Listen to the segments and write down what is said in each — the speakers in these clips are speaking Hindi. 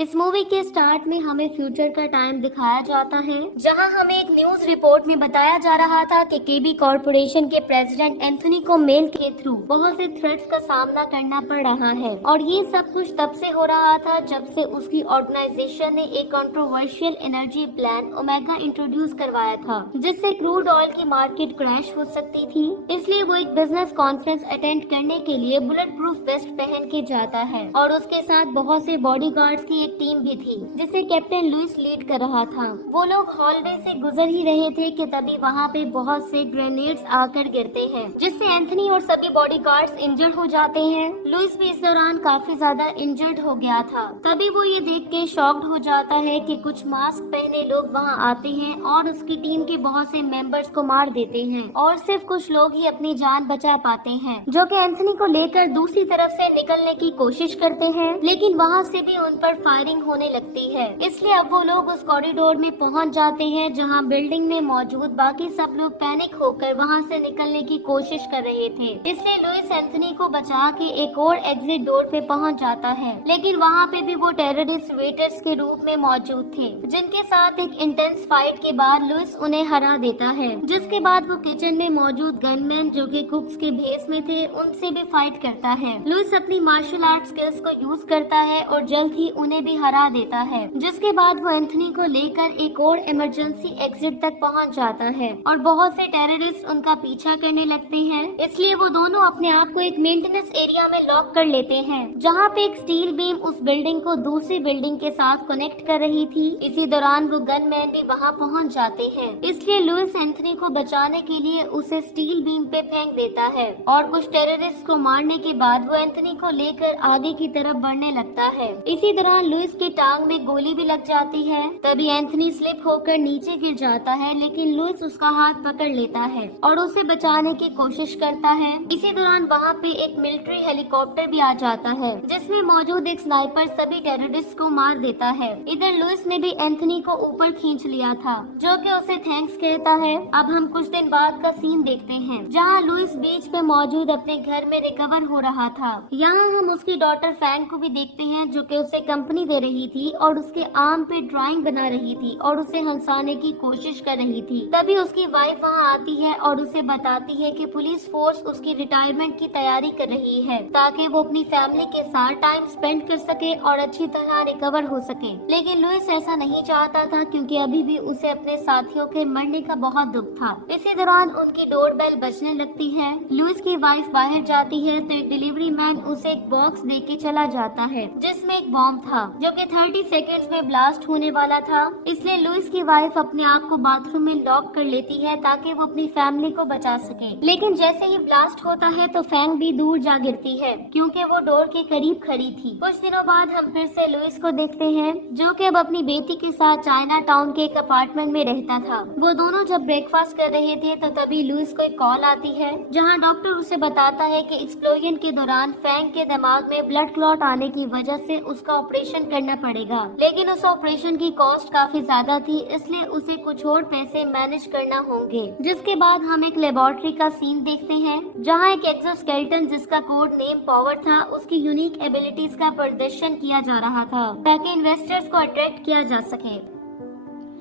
इस मूवी के स्टार्ट में हमें फ्यूचर का टाइम दिखाया जाता है, जहां हमें एक न्यूज रिपोर्ट में बताया जा रहा था कि केबी कॉरपोरेशन के प्रेसिडेंट एंथनी को मेल के थ्रू बहुत से थ्रेट्स का सामना करना पड़ रहा है। और ये सब कुछ तब से हो रहा था जब से उसकी ऑर्गेनाइजेशन ने एक controversial energy plan omega introduce करवाया था, जिससे क्रूड ऑयल की मार्केट क्रैश हो सकती थी। इसलिए वो एक बिजनेस कॉन्फ्रेंस अटेंड करने के लिए बुलेट प्रूफ वेस्ट पहन के जाता है और उसके साथ बहुत से बॉडीगार्ड्स की एक टीम भी थी, जिसे कैप्टन लुइस लीड कर रहा था। वो लोग हॉलवे से गुजर ही रहे थे कि तभी वहाँ पे बहुत से ग्रेनेड्स आकर गिरते हैं, जिससे एंथनी और सभी बॉडीगार्ड्स इंजर्ड हो जाते हैं। लुइस भी इस दौरान काफी ज्यादा इंजर्ड हो गया था। तभी वो ये देख के शॉक्ड हो जाता है कि कुछ मास्क पहने लोग वहाँ आते हैं और उसकी टीम के बहुत से मेंबर्स को मार देते हैं और सिर्फ कुछ लोग ही अपनी जान बचा पाते हैं, जो कि एंथनी को लेकर दूसरी तरफ से निकलने की कोशिश करते हैं, लेकिन वहाँ से भी उन पर फायरिंग होने लगती है। इसलिए अब वो लोग उस कॉरिडोर में पहुँच जाते हैं जहाँ बिल्डिंग में मौजूद बाकी सब लोग पैनिक होकर वहाँ से निकलने की कोशिश कर रहे थे। इसलिए लुइस एंथनी को बचा के एक और एग्जिट डोर पे पहुँच जाता है, लेकिन वहाँ पे भी वो टेररिस्ट वेटर्स के रूप में मौजूद थे, जिनके साथ एक इंटेंस फाइट के बाद लुइस उन्हें हरा देता है। जिसके बाद वो किचन में मौजूद गनमैन जो कि कुक्स के भेस में थे उनसे भी फाइट करता है। लुइस अपनी मार्शल आर्ट स्किल्स को यूज करता है और जल्द ही उन्हें भी हरा देता है। जिसके बाद वो एंथनी को लेकर एक और इमरजेंसी एग्जिट तक पहुंच जाता है और बहुत से टेररिस्ट उनका पीछा करने लगते हैं। इसलिए वो दोनों अपने आप को एक मेंटेनेंस एरिया में लॉक कर लेते हैं, जहाँ पे एक स्टील बीम उस बिल्डिंग को दूसरी बिल्डिंग के साथ कनेक्ट कर रही थी। इसी दौरान वो गनमैन भी वहाँ पहुँच जाते हैं। इसलिए लुइस एंथनी को बचाने के लिए उसे स्टील बीम पे फेंक देता है और कुछ टेररिस्ट को मारने के बाद वो एंथनी को लेकर आगे की तरफ बढ़ने लगता है। इसी दौरान लुइस की टांग में गोली भी लग जाती है। तभी एंथनी स्लिप होकर नीचे गिर जाता है, लेकिन लुइस उसका हाथ पकड़ लेता है और उसे बचाने की कोशिश करता है। इसी दौरान वहाँ पे एक मिलिट्री हेलीकॉप्टर भी आ जाता है, जिसमें मौजूद एक स्नाइपर सभी टेररिस्ट को मार देता है। इधर लुइस ने भी एंथनी को ऊपर खींच लिया था, जो कि उसे थैंक्स कहता है। अब हम कुछ दिन बाद का सीन देखते हैं, जहाँ लुइस बीच पे मौजूद अपने घर में रिकवर हो रहा था। यहाँ हम उसकी डॉटर फैंग को भी देखते हैं, जो कि उसे कंपनी दे रही थी और उसके आर्म पे ड्राइंग बना रही थी और उसे हंसाने की कोशिश कर रही थी। तभी उसकी वाइफ वहाँ आती है और उसे बताती है कि पुलिस फोर्स उसकी रिटायरमेंट की तैयारी कर रही है, ताकि वो अपनी फैमिली के साथ टाइम स्पेंड कर सके और अच्छी तरह रिकवर हो सके। लेकिन लुइस ऐसा नहीं चाहता था, क्योंकि अभी भी उसे अपने साथियों के मरने का बहुत दुख था। इसी दौरान उनकी डोरबेल बजने लगती है। लुइस की वाइफ बाहर जाती है तो एक डिलीवरी मैन उसे एक बॉक्स देके चला जाता है, जिसमें एक बॉम्ब था, जो कि 30 सेकेंड्स में ब्लास्ट होने वाला था। इसलिए लुइस की वाइफ अपने आप को बाथरूम में लॉक कर लेती है ताकि वो अपनी फैमिली को बचा सके। लेकिन जैसे ही ब्लास्ट होता है तो फैंग भी दूर जा गिरती है, क्योंकि वो डोर के करीब खड़ी थी। कुछ दिनों बाद हम फिर से लुइस को देखते हैं, जो कि अब अपनी बेटी के साथ चाइना टाउन के एक अपार्टमेंट में रहता था। वो दोनों जब ब्रेकफास्ट कर रहे थे तो तभी लुइस को एक कॉल आती है, जहां डॉक्टर उसे बताता है कि एक्सप्लोजन के दौरान फैंग के दिमाग में ब्लड क्लॉट आने की वजह से उसका ऑपरेशन करना पड़ेगा। लेकिन उस ऑपरेशन की कॉस्ट काफी ज्यादा थी, इसलिए उसे कुछ और पैसे मैनेज करना होंगे। जिसके बाद हम एक लेबोरेटरी का सीन देखते हैं, जहां एक एक्सोस्केलेटन जिसका कोड नेम पावर था, उसकी यूनिक एबिलिटीज का प्रदर्शन किया जा रहा था, ताकि इन्वेस्टर्स को अट्रैक्ट किया जा सके।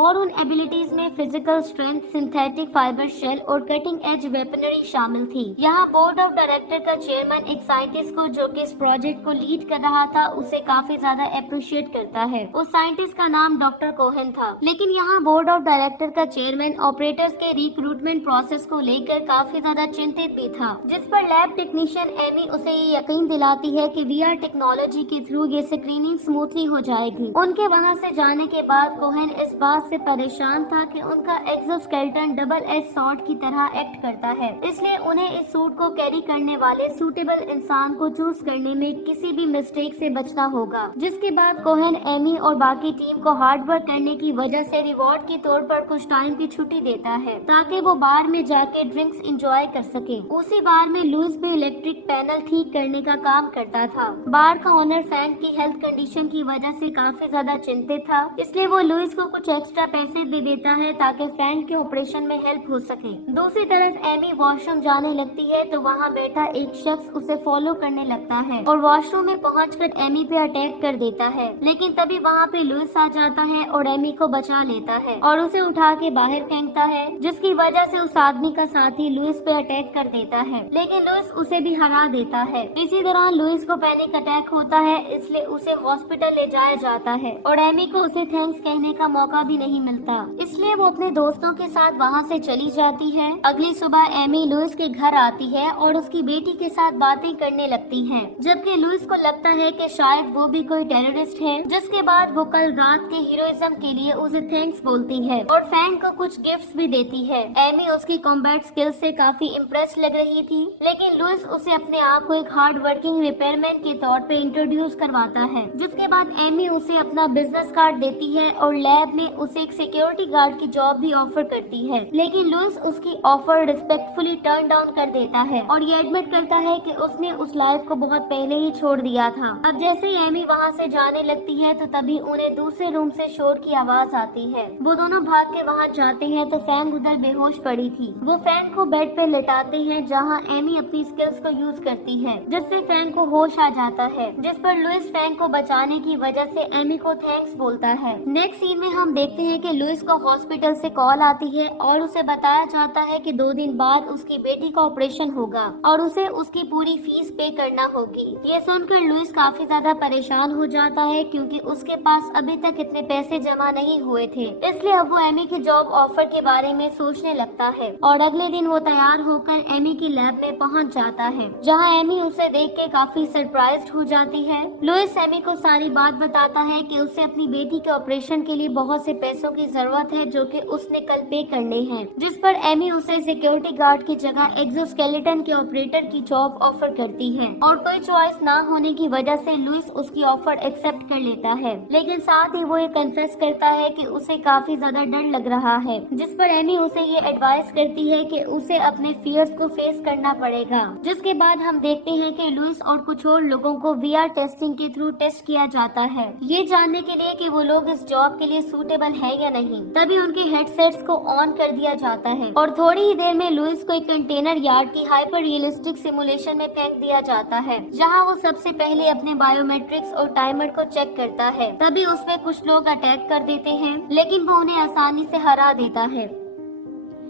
और उन एबिलिटीज में physical strength, synthetic fibre shell और कटिंग एज वेपनरी शामिल थी। यहाँ बोर्ड ऑफ डायरेक्टर का चेयरमैन एक साइंटिस्ट को, जो कि इस प्रोजेक्ट को लीड कर रहा था, उसे काफी ज्यादा अप्रिशिएट करता है। उस साइंटिस्ट का नाम डॉक्टर कोहेन था। लेकिन यहाँ बोर्ड ऑफ डायरेक्टर का चेयरमैन ऑपरेटर्स के रिक्रूटमेंट प्रोसेस को लेकर काफी ज्यादा चिंतित भी था, जिस पर लैब टेक्नीशियन एमी उसे ये यकीन दिलाती है कि VR टेक्नोलॉजी के थ्रू ये स्क्रीनिंग स्मूथली हो जाएगी। उनके वहाँ से जाने के बाद कोहेन इस बात से परेशान था कि उनका एक्सोस्केलेटन डबल एज सॉर्ड की तरह एक्ट करता है, इसलिए उन्हें इस सूट को कैरी करने वाले सूटेबल इंसान को चूज करने में किसी भी मिस्टेक से बचना होगा। जिसके बाद कोहेन एमी और बाकी टीम को हार्ड वर्क करने की वजह से रिवॉर्ड के तौर पर कुछ टाइम की छुट्टी देता है, ताकि वो बार में जाके ड्रिंक्स एंजॉय कर सके। उसी बार में लुइस भी इलेक्ट्रिक पैनल ठीक करने का काम करता था। बार का ओनर फैंग की हेल्थ कंडीशन की वजह से काफी ज्यादा चिंतित था, इसलिए वो लुइस को कुछ एक्स्ट्रा पैसे दे देता है ताकि फ्रैंक के ऑपरेशन में हेल्प हो सके। दूसरी तरफ एमी वॉशरूम जाने लगती है तो वहाँ बैठा एक शख्स उसे फॉलो करने लगता है और वॉशरूम में पहुंचकर एमी पे अटैक कर देता है। लेकिन तभी वहाँ पे लुइस आ जाता है और एमी को बचा लेता है और उसे उठा के बाहर फेंकता है, जिसकी वजह से उस आदमी का साथी लुइस पे अटैक कर देता है। लेकिन लुइस उसे भी हरा देता है। इसी दौरान लुइस को पैनिक अटैक होता है, इसलिए उसे हॉस्पिटल ले जाया जाता है और एमी को उसे थैंक्स कहने का मौका भी नहीं मिलता, इसलिए वो अपने दोस्तों के साथ वहाँ से चली जाती है। अगली सुबह एमी लुइस के घर आती है और उसकी बेटी के साथ बातें करने लगती है, जबकि लुइस को लगता है कि शायद वो भी कोई टेररिस्ट है। जिसके बाद वो कल रात के हीरोइज्म के लिए उसे थैंक्स बोलती है और फ्रैंक को कुछ गिफ्ट्स भी देती है। एमी उसकी कॉम्बैट स्किल्स से काफी इम्प्रेस लग रही थी, लेकिन लुइस उसे अपने आप को एक हार्ड वर्किंग रिपेयरमैन के तौर पे इंट्रोड्यूस करवाता है। जिसके बाद एमी उसे अपना बिजनेस कार्ड देती है और लैब में उसे एक सिक्योरिटी गार्ड की जॉब भी ऑफर करती है, लेकिन लुइस उसकी ऑफर रिस्पेक्टफुली टर्न डाउन कर देता है और ये एडमिट करता है कि उसने उस लाइफ को बहुत पहले ही छोड़ दिया था। अब जैसे ही एमी वहाँ से जाने लगती है तो तभी उन्हें दूसरे रूम से शोर की आवाज आती है। वो दोनों भाग के वहाँ जाते हैं तो फ्रैंक उधर बेहोश पड़ी थी। वो फ्रैंक को बेड पे लेटाते हैं जहाँ एमी अपनी स्किल्स को यूज करती है, जिससे फ्रैंक को होश आ जाता है, जिस पर लुइस फ्रैंक को बचाने की वजह से एमी को थैंक्स बोलता है। नेक्स्ट सीन में हम देखते हैं कि लुइस को हॉस्पिटल से कॉल आती है और उसे बताया जाता है कि 2 दिन बाद उसकी बेटी का ऑपरेशन होगा और उसे उसकी पूरी फीस पे करना होगी। ये सुनकर लुइस काफी ज्यादा परेशान हो जाता है क्योंकि उसके पास अभी तक इतने पैसे जमा नहीं हुए थे, इसलिए अब वो एमी की जॉब ऑफर के बारे में सोचने लगता है और अगले दिन वो तैयार होकर एमी की लैब में पहुंच जाता है, जहां एमी उसे देख के काफी सरप्राइज्ड हो जाती है। लुइस एमी को सारी बात बताता है कि उसे अपनी बेटी के ऑपरेशन के लिए बहुत से पैसों की जरूरत है जो कि उसने कल पे करने हैं, जिस पर एमी उसे सिक्योरिटी गार्ड की जगह एक्सोस्केलेटन के ऑपरेटर की जॉब ऑफर करती है और कोई चॉइस ना होने की वजह से लुइस उसकी ऑफर एक्सेप्ट कर लेता है। लेकिन साथ ही वो ये कन्फेस करता है कि उसे काफी ज्यादा डर लग रहा है, जिस पर एमी उसे ये एडवाइस करती है कि उसे अपने फियर्स को फेस करना पड़ेगा। जिसके बाद हम देखते हैं कि लुइस और कुछ और लोगों को वीआर टेस्टिंग के थ्रू टेस्ट किया जाता है, ये जानने के लिए कि वो लोग इस जॉब के लिए सूटेबल है या नहीं। तभी उनके हेडसेट्स को ऑन कर दिया जाता है और थोड़ी ही देर में लुइस को एक कंटेनर यार्ड की हाइपर रियलिस्टिक सिमुलेशन में फेंक दिया जाता है, जहाँ वो सबसे पहले अपने बायोमेट्रिक्स और टाइमर को चेक करता है। तभी उसमें कुछ लोग अटैक कर देते हैं, लेकिन वो उन्हें आसानी से हरा देता है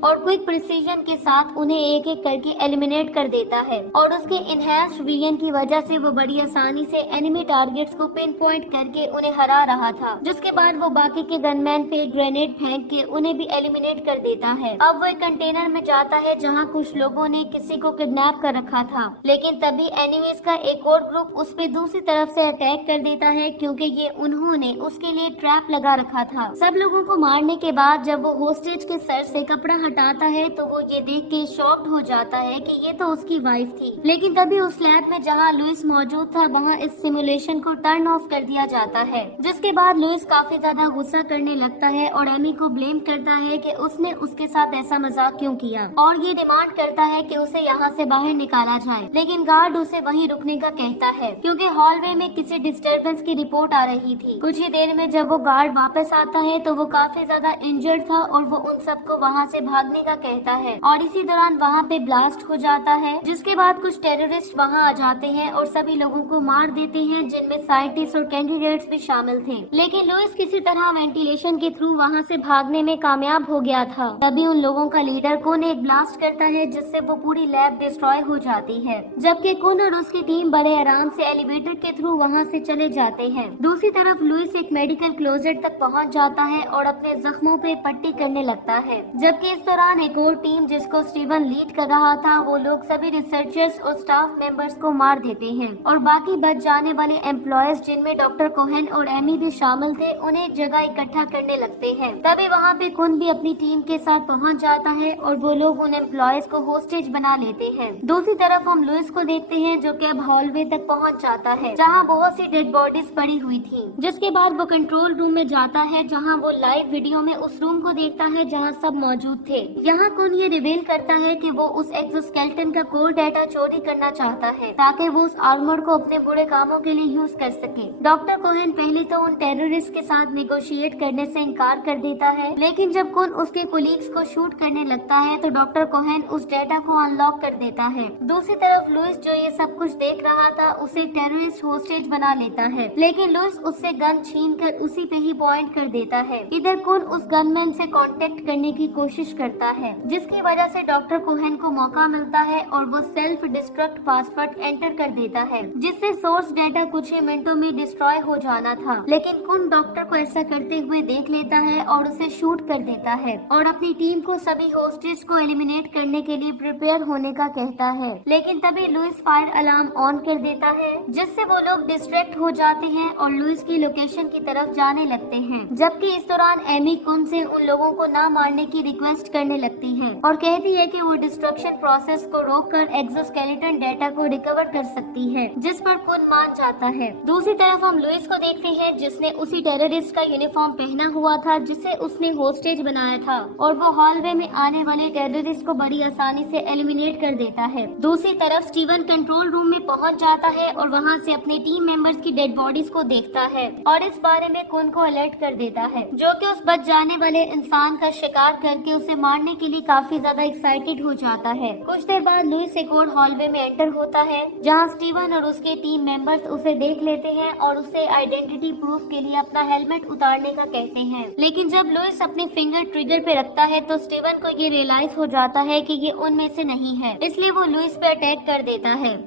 और क्विक प्रिसीजन के साथ उन्हें एक एक करके एलिमिनेट कर देता है और उसके इनहैंस्ड विजन की वजह से वो बड़ी आसानी से एनिमी टारगेट्स को पिन पॉइंट करके उन्हें हरा रहा था। जिसके बाद वो बाकी के गनमैन पे ग्रेनेड फेंक के उन्हें भी एलिमिनेट कर देता है। अब वो एक कंटेनर में जाता है जहाँ कुछ लोगों ने किसी को किडनैप कर रखा था, लेकिन तभी एनिमीज का एक और ग्रुप उस पे दूसरी तरफ से अटैक कर देता है क्योंकि ये उन्होंने उसके लिए ट्रैप लगा रखा था। सब लोगों को मारने के बाद जब वो होस्टेज के सर से कपड़ा हटाता है तो वो ये देख के शॉक्ड हो जाता है कि ये तो उसकी वाइफ थी। लेकिन तभी उस लैब में जहाँ लुइस मौजूद था वहाँ इस सिमुलेशन को टर्न ऑफ कर दिया जाता है, जिसके बाद लुइस काफी ज्यादा गुस्सा करने लगता है और एमी को ब्लेम करता है कि उसने उसके साथ ऐसा मजाक क्यों किया और ये डिमांड करता है कि उसे यहाँ से बाहर निकाला जाए। लेकिन गार्ड उसे वहीं रुकने का कहता है क्योंकि हॉलवे में किसी डिस्टर्बेंस की रिपोर्ट आ रही थी। कुछ ही देर में जब वो गार्ड वापस आता है तो वो काफी ज्यादा इंजर्ड था और वो उन सबको वहाँ से भागने का कहता है और इसी दौरान वहाँ पे ब्लास्ट हो जाता है, जिसके बाद कुछ टेररिस्ट वहाँ आ जाते हैं और सभी लोगों को मार देते हैं, जिनमें साइंटिस्ट और कैंडिडेट्स भी शामिल थे। लेकिन लुइस किसी तरह वेंटिलेशन के थ्रू वहाँ से भागने में कामयाब हो गया था। तभी उन लोगों का लीडर कुन एक ब्लास्ट करता है जिससे वो पूरी लैब डिस्ट्रॉय हो जाती है, जबकि कुन और उसकी टीम बड़े आराम से एलिवेटर के थ्रू वहाँ से चले जाते हैं। दूसरी तरफ लुइस एक मेडिकल क्लोजेट तक पहुँच जाता है और अपने जख्मों पे पट्टी करने लगता है, जबकि इस दौरान एक और टीम जिसको स्टीवन लीड कर रहा था वो लोग सभी रिसर्चर्स और स्टाफ मेंबर्स को मार देते हैं और बाकी बच जाने वाले एम्प्लॉयज जिनमें डॉक्टर कोहेन और एमी भी शामिल थे उन्हें एक जगह इकट्ठा करने लगते हैं। तभी वहाँ पे कुन भी अपनी टीम के साथ पहुँच जाता है और वो लोग उन एम्प्लॉयज को होस्टेज बना लेते हैं। दूसरी तरफ हम लुइस को देखते हैं जो कि अब हॉलवे तक पहुँच जाता है जहाँ बहुत सी डेड बॉडीज पड़ी हुई थी, जिसके बाद वो कंट्रोल रूम में जाता है जहाँ वो लाइव वीडियो में उस रूम को देखता है जहाँ सब मौजूद थे थे। यहाँ कुन ये रिवील करता है कि वो उस एक्सोस्केलेटन का कोर डाटा चोरी करना चाहता है ताकि वो उस आर्मर को अपने बुरे कामों के लिए यूज कर सके। डॉक्टर कोहेन पहले तो उन टेररिस्ट के साथ नेगोशिएट करने से इनकार कर देता है, लेकिन जब कुन उसके कोलीग्स को शूट करने लगता है तो डॉक्टर कोहेन उस डेटा को अनलॉक कर देता है। दूसरी तरफ लुइस, जो ये सब कुछ देख रहा था, उसे टेररिस्ट होस्टेज बना लेता है, लेकिन लुइस उससे गन छीनकर उसी पे ही पॉइंट कर देता है। इधर कुन उस गनमैन से कांटेक्ट करने की कोशिश करता है, जिसकी वजह से डॉक्टर कोहेन को मौका मिलता है और वो सेल्फ डिस्ट्रक्ट पासवर्ड एंटर कर देता है, जिससे सोर्स डेटा कुछ ही मिनटों में डिस्ट्रॉय हो जाना था। लेकिन कुन डॉक्टर को ऐसा करते हुए देख लेता है और उसे शूट कर देता है और अपनी टीम को सभी होस्टेज को एलिमिनेट करने के लिए प्रिपेयर होने का कहता है। लेकिन तभी लुइस फायर अलार्म ऑन कर देता है, जिससे वो लोग डिस्ट्रैक्ट हो जाते हैं और लुइस की लोकेशन की तरफ जाने लगते हैं। जबकि इस दौरान एमी कुन से उन लोगों को ना मारने की रिक्वेस्ट करने लगती है और कहती है कि वो डिस्ट्रक्शन प्रोसेस को रोककर एक्सोस्केलेटन डेटा को रिकवर कर सकती है, जिस पर कुन मान जाता है। दूसरी तरफ हम लुइस को देखते हैं, जिसने उसी टेररिस्ट का यूनिफॉर्म पहना हुआ था जिसे उसने होस्टेज बनाया था, और वो हॉलवे में आने वाले टेररिस्ट को बड़ी आसानी से एलिमिनेट कर देता है। दूसरी तरफ स्टीवन कंट्रोल रूम में पहुंच जाता है और वहां से अपने टीम मेंबर्स की डेड बॉडीज को देखता है और इस बारे में कुन को अलर्ट कर देता है, जो कि उस बच जाने वाले इंसान का शिकार करके उसे मारने के लिए काफी ज्यादा एक्साइटेड हो जाता है। कुछ देर बाद लुइस एक और हॉलवे में एंटर होता है, जहां स्टीवन और उसके टीम मेंबर्स उसे देख लेते हैं और उसे आइडेंटिटी प्रूफ के लिए अपना हेलमेट उतारने का कहते हैं। लेकिन जब लुइस अपने फिंगर ट्रिगर पे रखता है तो स्टीवन को ये रियलाइज हो जाता है कि ये उनमें से नहीं है, इसलिए वो लुइस पे अटैक कर देता है।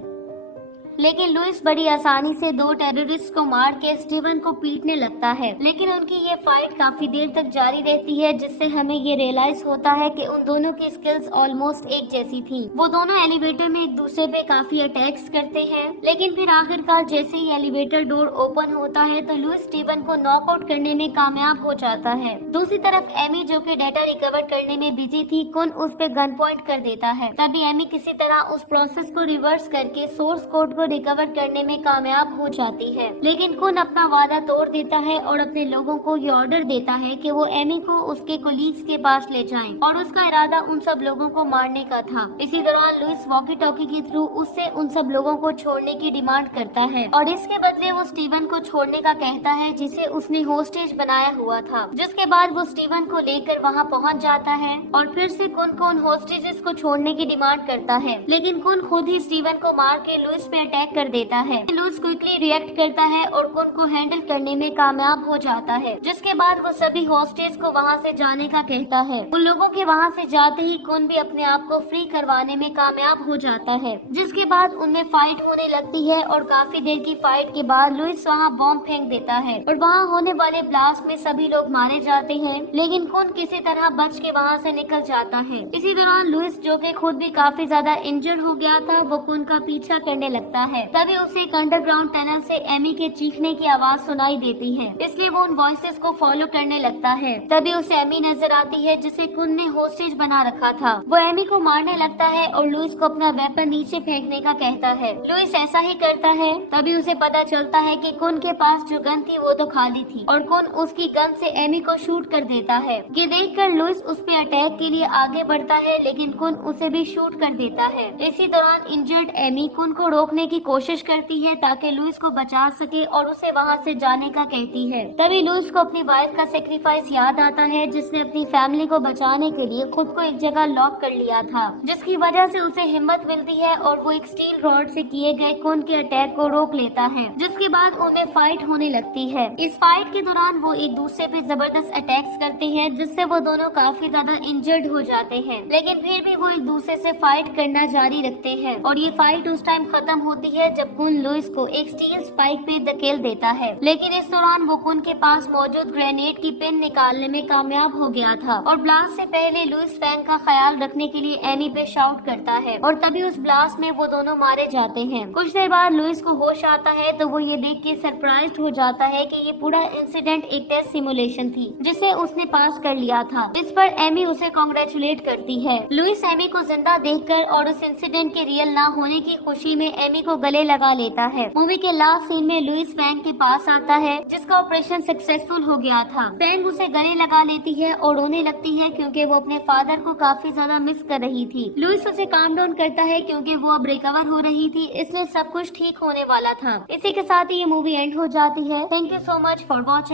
लेकिन लुइस बड़ी आसानी से दो टेररिस्ट को मार के स्टीवन को पीटने लगता है, लेकिन उनकी ये फाइट काफी देर तक जारी रहती है, जिससे हमें ये रियलाइज होता है कि उन दोनों की स्किल्स ऑलमोस्ट एक जैसी थी। वो दोनों एलिवेटर में एक दूसरे पे काफी अटैक्स करते हैं, लेकिन फिर आखिरकार जैसे ही एलिवेटर डोर ओपन होता है तो लुइस स्टीवन को नॉकआउट करने में कामयाब हो जाता है। दूसरी तरफ एमी, जो कि डेटा रिकवर करने में बिजी थी, कुन उस पे गन पॉइंट कर देता है। तभी एमी किसी तरह उस प्रोसेस को रिवर्स करके सोर्स कोड रिकवर करने में कामयाब हो जाती है, लेकिन कुन अपना वादा तोड़ देता है और अपने लोगों को ये ऑर्डर देता है कि वो एमी को उसके कोलीग्स के पास ले जाएं, और उसका इरादा उन सब लोगों को मारने का था। इसी दौरान लुइस वॉकी टॉकी के थ्रू उससे उन सब लोगों को छोड़ने की डिमांड करता है और इसके बदले वो स्टीवन को छोड़ने का कहता है, जिसे उसने होस्टेज बनाया हुआ था। जिसके बाद वो स्टीवन को लेकर वहाँ पहुँच जाता है और फिर से कुन को उन होस्टेजेस को छोड़ने की डिमांड करता है, लेकिन कुन खुद ही स्टीवन को मार के लुइस पे अटैक कर देता है। लुइस क्विकली रिएक्ट करता है और कुन को हैंडल करने में कामयाब हो जाता है, जिसके बाद वो सभी हॉस्टेज को वहाँ से जाने का कहता है। उन लोगों के वहाँ से जाते ही कुन भी अपने आप को फ्री करवाने में कामयाब हो जाता है, जिसके बाद उनमें फाइट होने लगती है और काफी देर की फाइट के बाद लुइस वहाँ बॉम्ब फेंक देता है और वहाँ होने वाले ब्लास्ट में सभी लोग मारे जाते हैं, लेकिन कुन किसी तरह बच के वहाँ से निकल जाता है। इसी दौरान लुइस, जो कि खुद भी काफी ज्यादा इंजर्ड हो गया था, वो कुन का पीछा करने लगता है। तभी उसे एक अंडरग्राउंड टनल से एमी के चीखने की आवाज सुनाई देती है, इसलिए वो उन वॉइसेस को फॉलो करने लगता है। तभी उसे एमी नजर आती है, जिसे कुन ने होस्टेज बना रखा था। वो एमी को मारने लगता है और लुइस को अपना वेपन नीचे फेंकने का कहता है। लुइस ऐसा ही करता है। तभी उसे पता चलता है कि कुन के पास जो गन थी वो तो खाली थी और कुन उसकी गन से एमी को शूट कर देता है। ये देखकर लुइस उस पे अटैक के लिए आगे बढ़ता है, लेकिन कुन उसे भी शूट कर देता है। इसी दौरान इंजर्ड एमी कुन को रोकने की कोशिश करती है ताकि लुइस को बचा सके और उसे वहाँ से जाने का कहती है। तभी लुइस को अपनी वाइफ का सेक्रीफाइस याद आता है, जिसने अपनी फैमिली को बचाने के लिए खुद को एक जगह लॉक कर लिया था, जिसकी वजह से उसे हिम्मत मिलती है और वो एक स्टील रॉड से किए गए कुन के अटैक को रोक लेता है, जिसके बाद उन्हें फाइट होने लगती है। इस फाइट के दौरान वो एक दूसरे पे जबरदस्त अटैक्स करते हैं, जिससे वो दोनों काफी ज्यादा इंजर्ड हो जाते हैं, लेकिन फिर भी वो एक दूसरे से फाइट करना जारी रखते हैं और ये फाइट उस टाइम खत्म होती है जब कुन लुइस को एक स्टील स्पाइक पे धकेल देता है। लेकिन इस दौरान वो कुन के पास मौजूद ग्रेनेड की पिन निकालने में कामयाब हो गया था और ब्लास्ट से पहले लुइस फैंग का ख्याल रखने के लिए एमी पे शाउट करता है और तभी उस ब्लास्ट में वो दोनों मारे जाते हैं। कुछ देर बाद लुइस को होश आता है तो वो ये देख के सरप्राइज्ड हो जाता है कि ये पूरा इंसिडेंट एक टेस्ट सिमुलेशन थी, जिसे उसने पास कर लिया था। इस पर एमी उसे कांग्रेचुलेट करती है। लुइस एमी को जिंदा देखकर और उस इंसिडेंट के रियल ना होने की खुशी में एमी को को गले लगा लेता है। मूवी के लास्ट सीन में लुइस फैंग के पास आता है जिसका ऑपरेशन सक्सेसफुल हो गया था। फैंग उसे गले लगा लेती है और रोने लगती है क्योंकि वो अपने फादर को काफी ज्यादा मिस कर रही थी। लुइस उसे काम डाउन करता है क्योंकि वो अब रिकवर हो रही थी, इसलिए सब कुछ ठीक होने वाला था। इसी के साथ ही ये मूवी एंड हो जाती है। Thank you so much for watching.